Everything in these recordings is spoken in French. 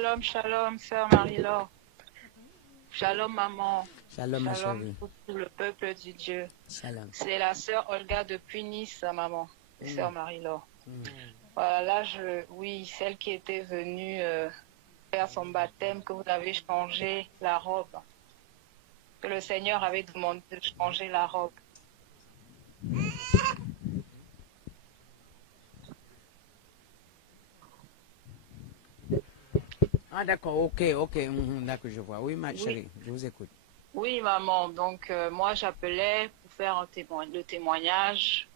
Shalom, shalom, sœur Marie-Laure. Shalom, maman. Shalom, ma Shalom, chérie. tout le peuple du Dieu. Shalom. C'est la sœur Olga depuis Nice, maman. Sœur Marie-Laure. Voilà, là, oui, celle qui était venue faire son baptême, que vous avez changé la robe. Que le Seigneur avait demandé de changer la robe. Ah, d'accord, ok, d'accord, je vois. Oui, ma chérie, je vous écoute. Oui, maman. Donc, moi, j'appelais pour faire le témoignage,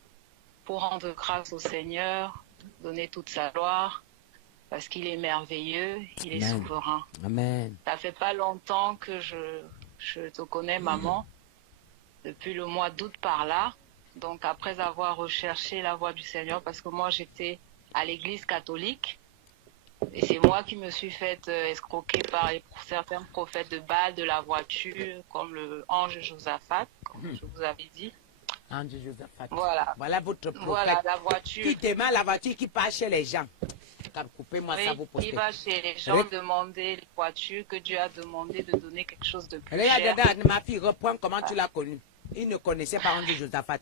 pour rendre grâce au Seigneur, donner toute sa gloire, parce qu'il est merveilleux, il est souverain. Amen. Ça fait pas longtemps que je te connais, maman, depuis le mois d'août par là. Donc, après avoir recherché la voix du Seigneur, parce que moi, j'étais à l'église catholique, et c'est moi qui me suis fait escroquer par certains prophètes de Baal, de la voiture, comme le ange Josaphat, comme je vous avais dit. Ange Josaphat. Voilà. Voilà votre prophète. Voilà, la voiture. Qui démarre la voiture, qui part chez les gens. Coupez-moi ça, vous qui va chez les gens demander les voitures que Dieu a demandé de donner quelque chose de plus cher. Regarde, ma fille, reprends comment tu l'as connu. Il ne connaissait pas Ange Josaphat.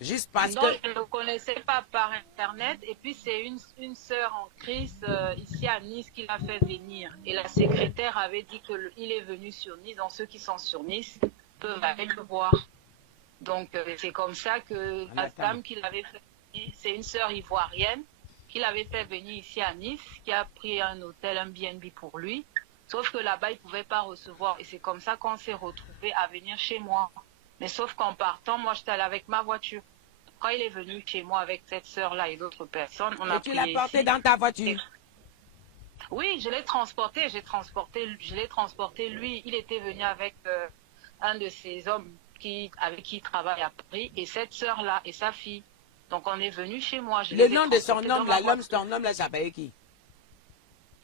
Juste parce non, que... je ne le connaissais pas par Internet. Et puis, c'est une sœur en Christ ici à Nice qui l'a fait venir. Et la secrétaire avait dit qu'il est venu sur Nice. Donc, ceux qui sont sur Nice peuvent aller le voir. Donc, c'est comme ça que la dame qui l'avait fait venir, c'est une sœur ivoirienne qui l'avait fait venir ici à Nice, qui a pris un hôtel, un BNB pour lui. Sauf que là-bas, il ne pouvait pas recevoir. Et c'est comme ça qu'on s'est retrouvés à venir chez moi. Mais sauf qu'en partant, moi, j'étais allée avec ma voiture. Quand il est venu chez moi avec cette sœur-là et d'autres personnes, on a tu l'as porté dans ta voiture? Oui, je l'ai transporté. Je l'ai transporté, lui. Il était venu avec un de ses hommes avec qui il travaille à Paris, et cette sœur-là et sa fille. Donc, on est venu chez moi. Le nom de son homme, son homme, là, s'appelle qui?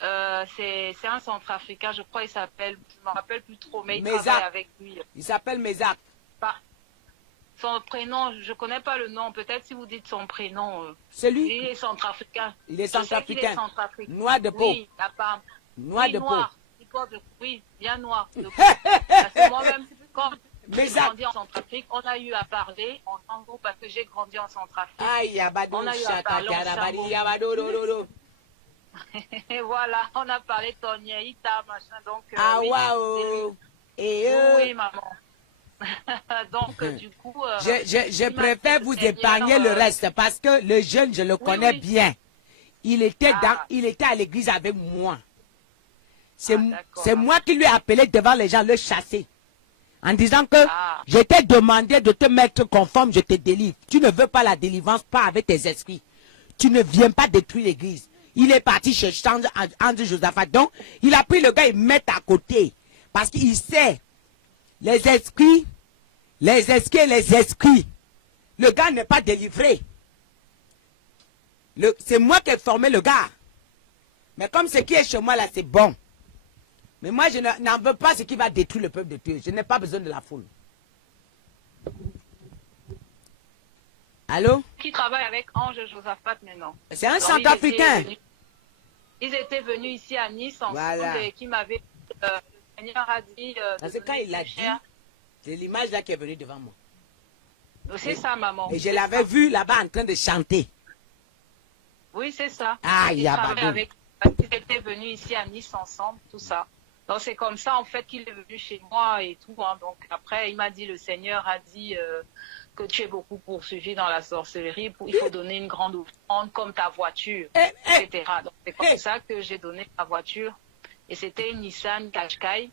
C'est un centrafricain, je crois, il s'appelle, je ne me rappelle plus trop, mais il travaille avec lui. Il s'appelle Mézac. Son prénom, je ne connais pas le nom. Peut-être si vous dites son prénom. C'est lui? Il est centrafricain. Il est centrafricain. Noir de peau. Oui, noir de peau. Oui, bien noir de peau. Parce que moi-même, quand j'ai grandi en Centrafrique, on a eu à parler en tango parce que j'ai grandi en Centrafrique. On a eu à parler en tango. Voilà, on a parlé Tonya, Ita, machin. Donc, waouh! Oui, maman. Donc, du coup... je préfère vous épargner le reste parce que le jeune, je le connais bien. Il était à l'église avec moi. C'est moi qui lui ai appelé devant les gens, le chasser. En disant que je t'ai demandé de te mettre conforme, je te délivre. Tu ne veux pas la délivrance, pas avec tes esprits. Tu ne viens pas détruire l'église. Il est parti chez Ange Josaphat. Donc, il a pris le gars et met à côté. Parce qu'il sait, les esprits. Le gars n'est pas délivré. C'est moi qui ai formé le gars. Mais comme ce qui est chez moi là, c'est bon. Mais moi, je n'en veux pas ce qui va détruire le peuple de Dieu. Je n'ai pas besoin de la foule. Allô? Qui travaille avec Ange Josaphat maintenant. C'est un centrafricain. Ils étaient venus ici à Nice ensemble et qui m'avait... le Seigneur a dit... Parce que quand il a dit, c'est l'image là qui est venue devant moi. C'est ça, maman. Et je l'avais vu là-bas en train de chanter. Oui, c'est ça. Il travaillait avec... Parce qu'ils étaient venus ici à Nice ensemble, tout ça. Donc c'est comme ça en fait qu'il est venu chez moi et tout. Hein. Donc après, il m'a dit, le Seigneur a dit que tu es beaucoup poursuivi dans la sorcellerie. Il faut donner une grande offrande comme ta voiture, etc. Donc c'est comme ça que j'ai donné ma voiture. Et c'était une Nissan Qashqai.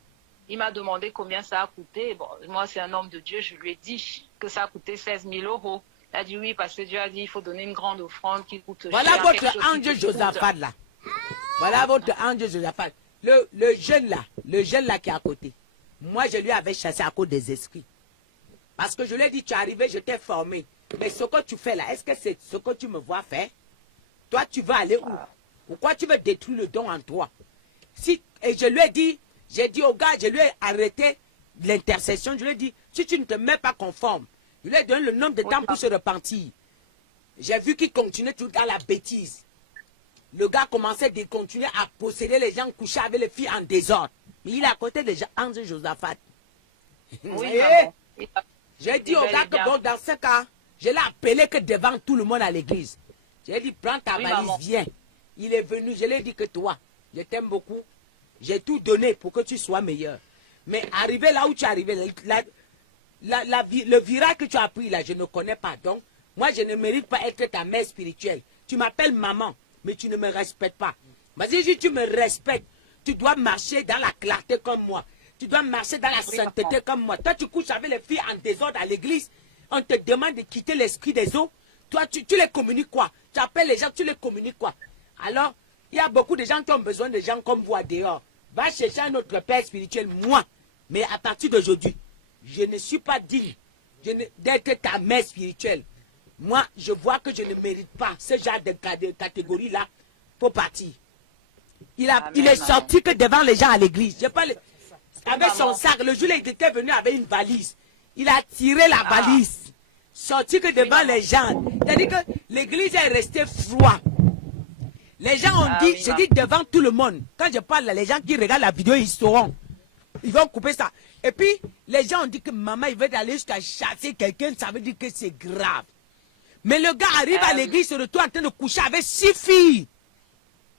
Il m'a demandé combien ça a coûté. Bon, moi c'est un homme de Dieu, je lui ai dit que ça a coûté 16 000 €. Il a dit oui, parce que Dieu a dit il faut donner une grande offrande qui coûte cher. Voilà votre ange Josaphat là. Voilà votre ange Josaphat. Le jeune là qui est à côté. Moi, je lui avais chassé à cause des esprits. Parce que je lui ai dit, tu es arrivé, je t'ai formé. Mais ce que tu fais là, est-ce que c'est ce que tu me vois faire? Toi, tu veux aller où? Pourquoi tu veux détruire le don en toi? Et je lui ai dit, j'ai dit au gars, je lui ai arrêté l'intercession. Je lui ai dit, si tu ne te mets pas conforme, je lui ai donné le nombre de temps pour se repentir. J'ai vu qu'il continuait tout dans la bêtise. le gars commençait de continuer à posséder les gens, coucher avec les filles en désordre. Mais il est à côté de André Josaphat. Oui, maman. J'ai dit au gars que bon, dans ce cas, je l'ai appelé que devant tout le monde à l'église. J'ai dit, prends ta valise, maman. Viens. Il est venu, je lui ai dit que toi, je t'aime beaucoup. J'ai tout donné pour que tu sois meilleur. Mais arrivé là où tu es arrivé, le virage que tu as pris là, je ne connais pas. Donc, moi, je ne mérite pas être ta mère spirituelle. Tu m'appelles maman, mais tu ne me respectes pas. Mais si tu me respectes, tu dois marcher dans la clarté comme moi. Tu dois marcher dans la sainteté comme moi. Toi, tu couches avec les filles en désordre à l'église. On te demande de quitter l'esprit des eaux. Toi, tu les communiques quoi? Tu appelles les gens, tu les communiques quoi? Alors, il y a beaucoup de gens qui ont besoin de gens comme vous à dehors. Va chercher un autre père spirituel, moi. Mais à partir d'aujourd'hui, je ne suis pas digne d'être ta mère spirituelle. Moi, je vois que je ne mérite pas ce genre de catégorie-là pour partir. Il est sorti que devant les gens à l'église. Avec son sac, le jour où il était venu avec une valise. Il a tiré la valise. Sorti que devant les gens. C'est-à-dire que l'église est restée froide. Les gens ont dit, je dis devant tout le monde. Quand je parle, les gens qui regardent la vidéo, ils sauront. Ils vont couper ça. Et puis, les gens ont dit que maman, il veut aller jusqu'à chasser quelqu'un, ça veut dire que c'est grave. Mais le gars arrive à l'église, se retrouve en train de coucher avec 6 filles.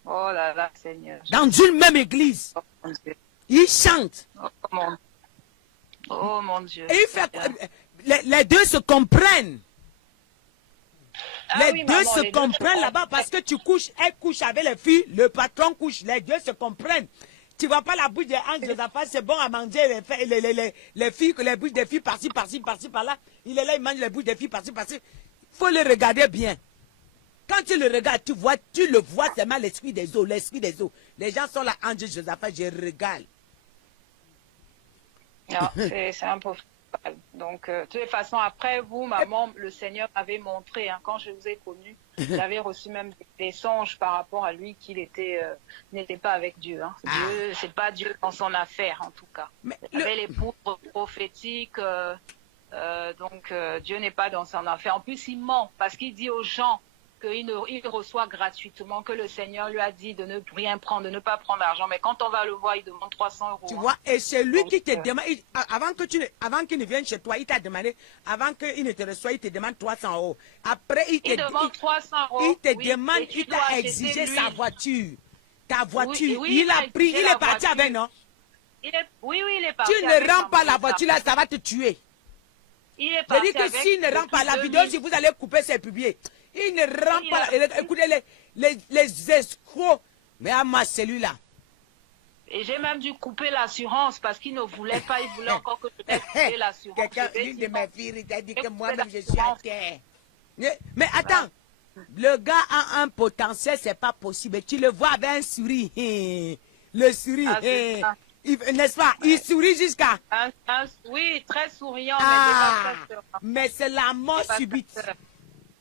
Oh là là, Seigneur. Dans une même église. Oh, mon Dieu. Il chante. Oh mon Dieu. Et il fait quoi? Les deux se comprennent. Les deux se comprennent là-bas parce que tu couches, elle couche avec les filles, le patron couche, les deux se comprennent. Tu vois pas la bouche des anges de Zaphat, c'est bon à manger les filles, les bouches des filles par-ci, par-ci, par-ci, par-là. Il est là, il mange les bouches des filles par-ci, par-ci. Il faut le regarder bien. Quand tu le regardes, tu le vois seulement l'esprit des eaux, l'esprit des eaux. Les gens sont là, ange de Josaphat, je regarde. Non, c'est un peu... Donc, de toute façon, après vous, maman, le Seigneur m'avait montré, hein, quand je vous ai connu, j'avais reçu même des songes par rapport à lui qu'il n'était pas avec Dieu. Hein. Dieu, c'est pas Dieu dans son affaire, en tout cas. Il avait les poudres prophétiques, donc Dieu n'est pas dans son affaire. En plus, il ment, parce qu'il dit aux gens qu'il reçoit gratuitement, que le Seigneur lui a dit de ne rien prendre, de ne pas prendre l'argent. Mais quand on va le voir, il demande 300 €. Tu vois, et c'est lui qui te demande, avant qu'il ne vienne chez toi, il t'a demandé, avant qu'il ne te reçoive, il te demande 300 €. Après, il demande 300 €. Il te demande, il t'a exigé sa voiture. Ta voiture, il a pris, il est parti avec, non? Oui, il est parti. Tu ne rends pas la voiture là, ça va te tuer. Il est parti. Je dis que s'il ne rend pas la vidéo, si vous allez couper, c'est publié. Il ne rend pas. Écoutez, les escrocs. Mais à moi, celui-là. Et j'ai même dû couper l'assurance parce qu'il ne voulait pas. Il voulait encore que je coupe l'assurance. Une de mes filles t'a dit que moi-même, je suis à terre. Mais attends. Le gars a un potentiel, c'est pas possible. Tu le vois avec un sourire. Le sourire. N'est-ce pas? Il sourit jusqu'à. Oui, très souriant. Mais c'est la mort subite.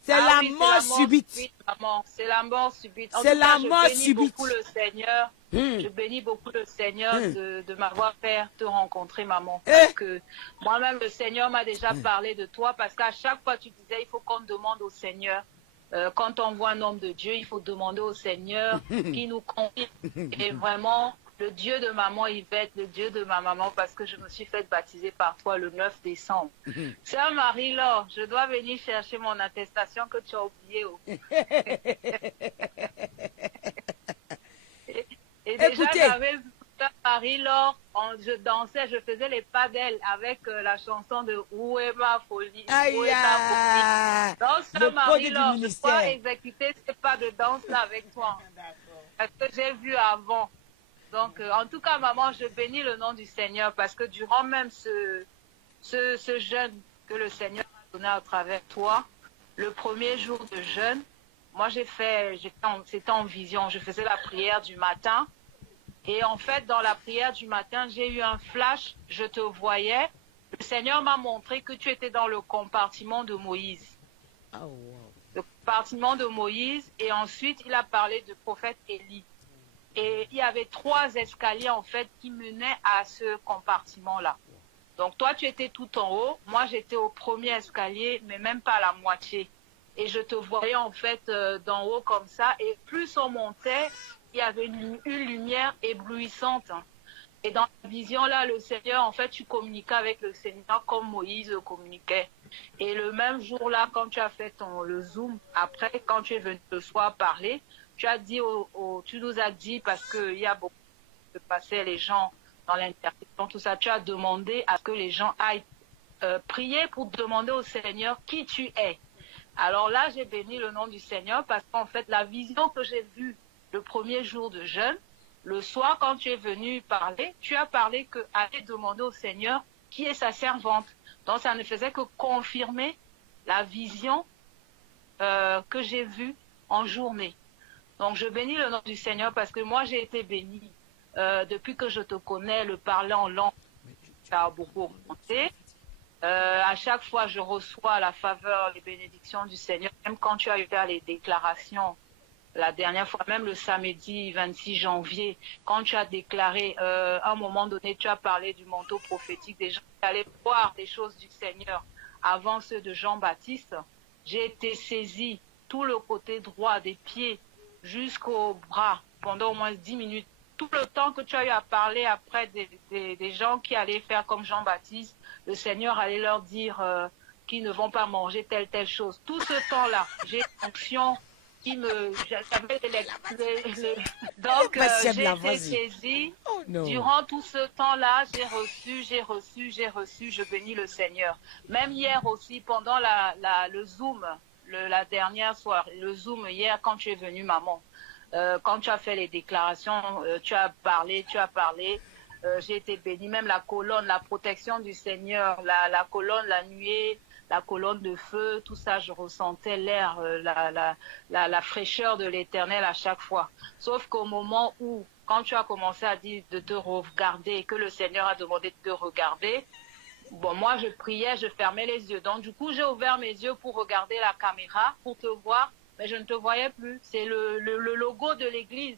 C'est la mort subite. C'est la mort subite. C'est la mort subite. Je bénis beaucoup le Seigneur de m'avoir fait te rencontrer, maman. Parce que moi-même, le Seigneur m'a déjà parlé de toi. Parce qu'à chaque fois, tu disais, il faut qu'on demande au Seigneur. Quand on voit un homme de Dieu, il faut demander au Seigneur qui nous confie. Et vraiment, le Dieu de maman Yvette, le Dieu de ma maman, parce que je me suis fait baptiser par toi le 9 décembre. Sœur Marie-Laure, je dois venir chercher mon attestation que tu as oubliée. Et déjà, j'avais vu Marie-Laure, je dansais, je faisais les pas d'elle avec la chanson de Où est ma folie? Où est ma folie? Donc, Sœur Marie-Laure, je dois exécuter ces pas de danse-là avec toi. Parce que j'ai vu avant. Donc, en tout cas, maman, je bénis le nom du Seigneur parce que durant même ce jeûne que le Seigneur a donné à travers toi, le premier jour de jeûne, moi, c'était en vision, je faisais la prière du matin. Et en fait, dans la prière du matin, j'ai eu un flash, je te voyais. Le Seigneur m'a montré que tu étais dans le compartiment de Moïse. Oh, wow. Le compartiment de Moïse. Et ensuite, il a parlé du prophète Élie. Et il y avait 3 escaliers, en fait, qui menaient à ce compartiment-là. Donc, toi, tu étais tout en haut. Moi, j'étais au premier escalier, mais même pas à la moitié. et je te voyais en fait d'en haut comme ça. Et plus on montait, il y avait une lumière éblouissante. Et dans la vision là, le Seigneur, en fait, tu communiquais avec le Seigneur comme Moïse communiquait. Et le même jour là, quand tu as fait le Zoom, après, quand tu es venu le soir parler, tu as dit tu nous as dit, parce qu'il y a beaucoup de passer les gens dans l'intercession, tout ça, tu as demandé à ce que les gens aillent prier pour demander au Seigneur qui tu es. Alors là, j'ai béni le nom du Seigneur parce qu'en fait, la vision que j'ai vue le premier jour de jeûne, le soir, quand tu es venu parler, tu as parlé qu'aller demander au Seigneur qui est sa servante. Donc, ça ne faisait que confirmer la vision que j'ai vue en journée. Donc, je bénis le nom du Seigneur parce que moi, j'ai été bénie. Depuis que je te connais, le parler en langue, ça a beaucoup augmenté. À chaque fois, je reçois la faveur, les bénédictions du Seigneur. Même quand tu as eu les déclarations, la dernière fois, même le samedi 26 janvier, quand tu as déclaré, à un moment donné, tu as parlé du manteau prophétique des gens qui allaient voir des choses du Seigneur avant ceux de Jean-Baptiste. J'ai été saisie tout le côté droit des pieds jusqu'au bras pendant au moins 10 minutes. Tout le temps que tu as eu à parler après des gens qui allaient faire comme Jean-Baptiste, le Seigneur allait leur dire qu'ils ne vont pas manger telle chose. Tout ce temps-là, j'ai une fonction qui me... Donc, j'ai été saisie. Oh, durant tout ce temps-là, j'ai reçu, je bénis le Seigneur. Même hier aussi, pendant le Zoom, la dernière soirée, le Zoom hier, quand tu es venue, maman, quand tu as fait les déclarations, tu as parlé, j'ai été bénie. Même la colonne, la protection du Seigneur, la colonne, la nuée, la colonne de feu, tout ça, je ressentais l'air, la fraîcheur de l'Éternel à chaque fois. Sauf qu'au moment où, quand tu as commencé à dire de te regarder et que le Seigneur a demandé de te regarder, bon, moi, je priais, je fermais les yeux. Donc, du coup, j'ai ouvert mes yeux pour regarder la caméra, pour te voir, mais je ne te voyais plus. C'est le logo de l'église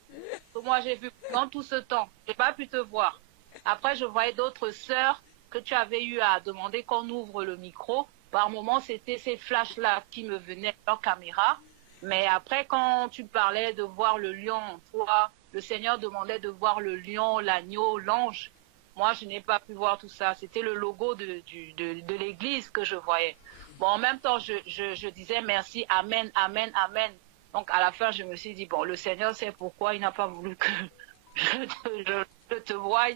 que moi, j'ai vu dans tout ce temps. Je n'ai pas pu te voir. Après, je voyais d'autres sœurs que tu avais eu à demander qu'on ouvre le micro. Par moments, c'était ces flashs-là qui me venaient en caméra. Mais après, quand tu parlais de voir le lion, toi, le Seigneur demandait de voir le lion, l'agneau, l'ange. Moi, je n'ai pas pu voir tout ça. C'était le logo de l'église que je voyais. Bon, en même temps, je disais merci, amen, amen, amen. Donc, à la fin, je me suis dit, bon, le Seigneur sait pourquoi il n'a pas voulu que je te voie.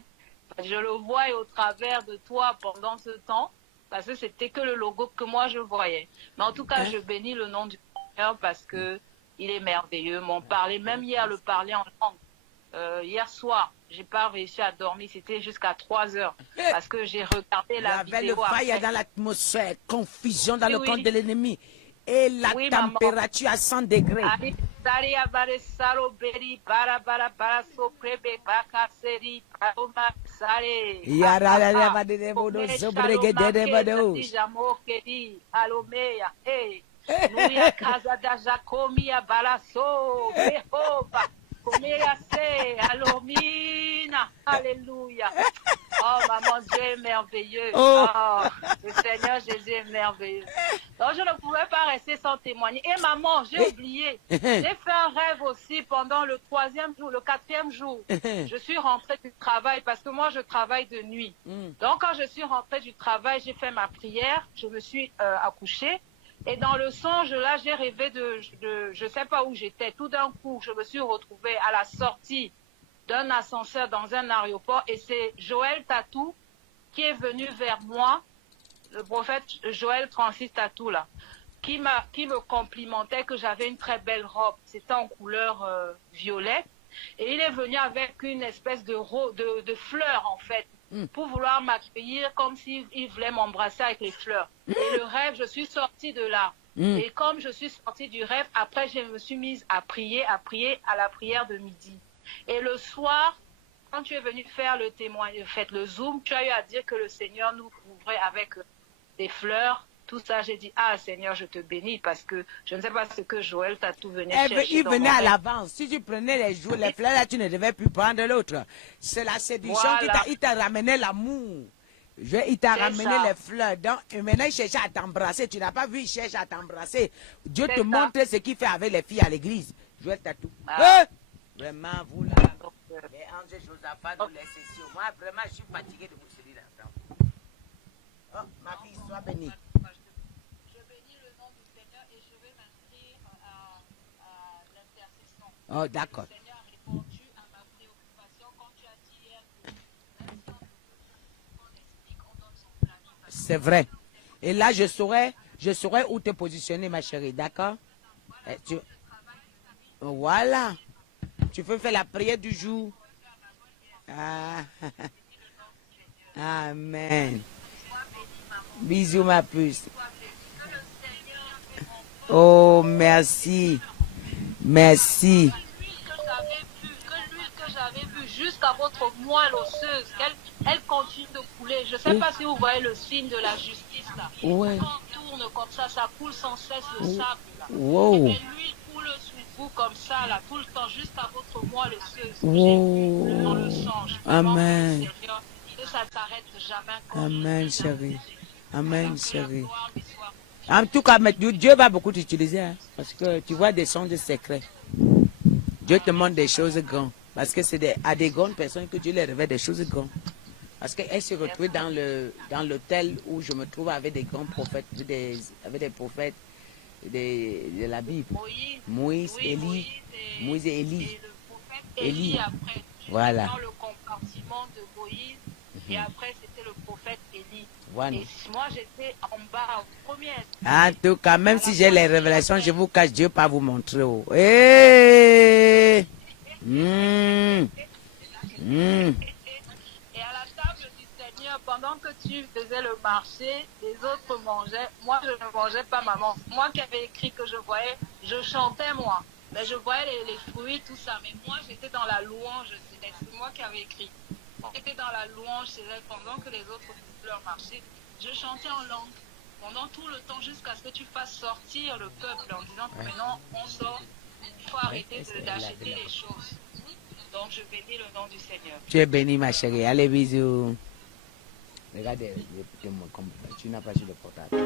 Je le vois au travers de toi pendant ce temps, parce que c'était que le logo que moi je voyais. Mais en tout cas, je bénis le nom du Seigneur parce que il est merveilleux. M'en parler, même hier, le parler en langue. Hier soir, j'ai pas réussi à dormir, c'était jusqu'à 3 heures, parce que j'ai regardé la vidéo. Il y avait le fire dans l'atmosphère, confusion dans le camp de l'ennemi. Et la température à 100 degrés. Alléluia. Oh, maman, Dieu est merveilleux. Oh, le Seigneur Jésus est merveilleux. Donc, je ne pouvais pas rester sans témoigner. Et maman, j'ai oublié. J'ai fait un rêve aussi pendant le 3e jour, le 4e jour. Je suis rentrée du travail parce que moi, je travaille de nuit. Donc, quand je suis rentrée du travail, j'ai fait ma prière. Je me suis accouchée. Et dans le songe, là, j'ai rêvé je ne sais pas où j'étais. Tout d'un coup, je me suis retrouvée à la sortie d'un ascenseur dans un aéroport et c'est Joël Tatou qui est venu vers moi, le prophète Joël Francis Tatou là, qui me complimentait que j'avais une très belle robe, c'était en couleur violette et il est venu avec une espèce de fleurs en fait pour vouloir m'accueillir comme s'il voulait m'embrasser avec les fleurs. Et le rêve, je suis sortie de là. Et comme je suis sortie du rêve, après je me suis mise à prier à la prière de midi. Et le soir, quand tu es venu faire le témoignage, faites le Zoom, tu as eu à dire que le Seigneur nous couvrait avec des fleurs, tout ça. J'ai dit, ah Seigneur, je te bénis parce que je ne sais pas ce que Joël Tatou venait chercher. Il venait à l'avance. Si tu prenais les fleurs là, tu ne devais plus prendre l'autre. C'est la séduction qui t'a ramené l'amour. Il t'a ramené ça. les fleurs. Donc, et maintenant, il cherche à t'embrasser. Tu n'as pas vu, il cherche à t'embrasser. Dieu te ça. montre ce qu'il fait avec les filles à l'église. Joël Tatou. Ah. Vraiment, vous là, Donc, les anges Josaphat, nous les sessions. Moi, vraiment, je suis fatigué de vous serrer là. Oh, ma fille, sois bénie. je bénis le nom du Seigneur et je vais m'inscrire à l'intercession. Oh, d'accord. Le Seigneur a répondu à ma préoccupation quand tu as dit hier que même sans mon esprit qu'on donne son planning. C'est vrai. Et là, je saurais où te positionner, ma chérie, d'accord? Voilà. Tu peux faire la prière du jour. Ah. Amen. Bisous, ma puce. Oh, merci. Merci. Que l'huile que j'avais vue jusqu'à votre moelle osseuse, elle continue de couler. Je ne sais pas si vous voyez le signe de la justice là. Ouais. Quand on tourne comme ça coule sans cesse le sable là. Wow. Et l'huile coule sous vous comme ça là, tout le temps jusqu'à votre moelle osseuse. Wow. Dans le sang. Amen. Que ça ne s'arrête jamais. Amen, chérie. Amen, chérie. En tout cas, Dieu va beaucoup t'utiliser, hein, parce que tu vois des songes secrets. Dieu te montre des choses grandes. Parce que c'est à des grandes personnes que Dieu les révèle des choses grandes. Parce qu'elle se retrouve dans l'hôtel où je me trouve avec des grands prophètes, avec des prophètes de la Bible. Moïse, Élie. Moïse et Élie. Et le prophète Élie après. Voilà. Dans le compartiment de Moïse. Et après, c'était le prophète Élie. Voilà. Et moi, j'étais en bas, au premier. En tout cas, même si j'ai les révélations, je vous cache, Dieu pas vous montrer. Oh. Hey! Et à la table du Seigneur, pendant que tu faisais le marché, les autres mangeaient. Moi, je ne mangeais pas, maman. Moi qui avais écrit que je voyais, je chantais, moi. Mais je voyais les fruits, tout ça. Mais moi, j'étais dans la louange. C'est moi qui avais écrit. J'étais dans la louange, pendant que les autres faisaient leur marché. Je chantais en langue. Pendant tout le temps, jusqu'à ce que tu fasses sortir le peuple en disant que maintenant, on sort. Il faut arrêter d'acheter les choses. Donc, je bénis le nom du Seigneur. Tu es béni, ma chérie. Allez, bisous. Regardez, tu n'as pas sur le portable.